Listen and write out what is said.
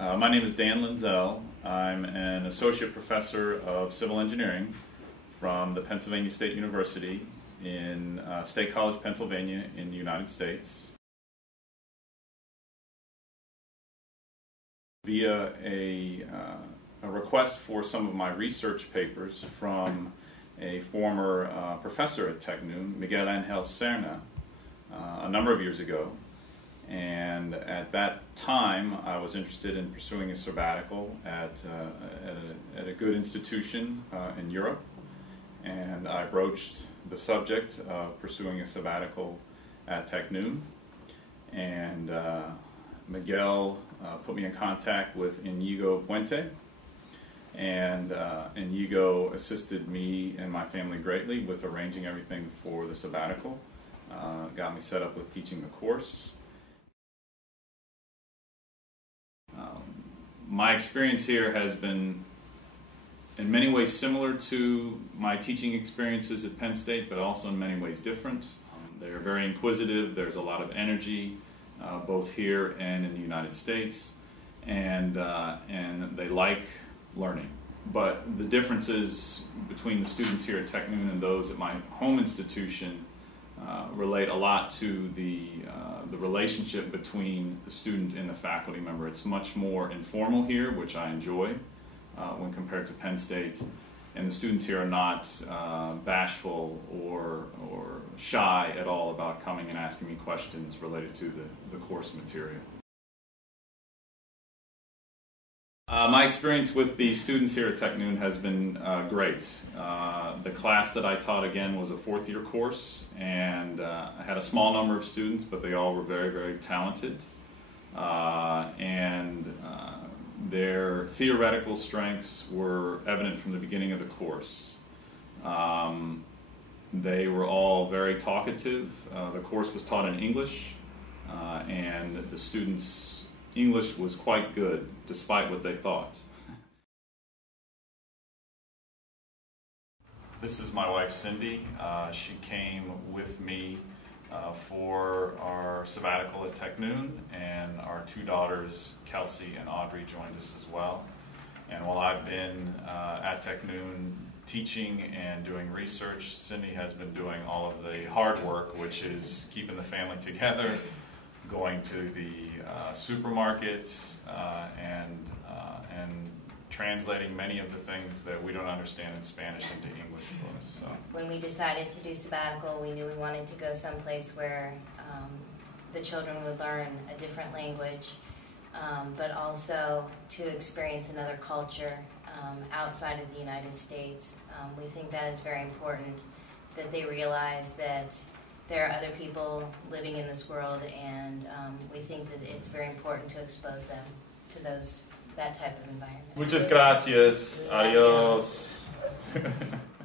My name is Dan Linzell. I'm an associate professor of civil engineering from the Pennsylvania State University in State College, Pennsylvania in the United States. Via a request for some of my research papers from a former professor at Tecnun, Miguel Angel Serna, a number of years ago. And at that time, I was interested in pursuing a sabbatical at a good institution in Europe. And I broached the subject of pursuing a sabbatical at Tecnun. And Miguel put me in contact with Inigo Puente. And Inigo assisted me and my family greatly with arranging everything for the sabbatical. Got me set up with teaching the course. My experience here has been in many ways similar to my teaching experiences at Penn State, but also in many ways different. They're very inquisitive. There's a lot of energy, both here and in the United States, and they like learning. But the differences between the students here at Tecnun and those at my home institution relate a lot to the relationship between the student and the faculty member. It's much more informal here, which I enjoy when compared to Penn State. And the students here are not bashful or shy at all about coming and asking me questions related to the course material. My experience with the students here at Tecnun has been great. The class that I taught, again, was a fourth-year course, and I had a small number of students, but they all were very, very talented. Their theoretical strengths were evident from the beginning of the course. They were all very talkative. The course was taught in English, and the students' English was quite good, despite what they thought. This is my wife, Cindy. She came with me for our sabbatical at Tecnun, and our two daughters, Kelsey and Audrey, joined us as well. And while I've been at Tecnun teaching and doing research, Cindy has been doing all of the hard work, which is keeping the family together, going to the supermarkets, and translating many of the things that we don't understand in Spanish into English for us. So. When we decided to do sabbatical, we knew we wanted to go someplace where the children would learn a different language, but also to experience another culture outside of the United States. We think that is very important, that they realize that there are other people living in this world, and we think that it's very important to expose them to that type of environment. Muchas gracias. Adiós.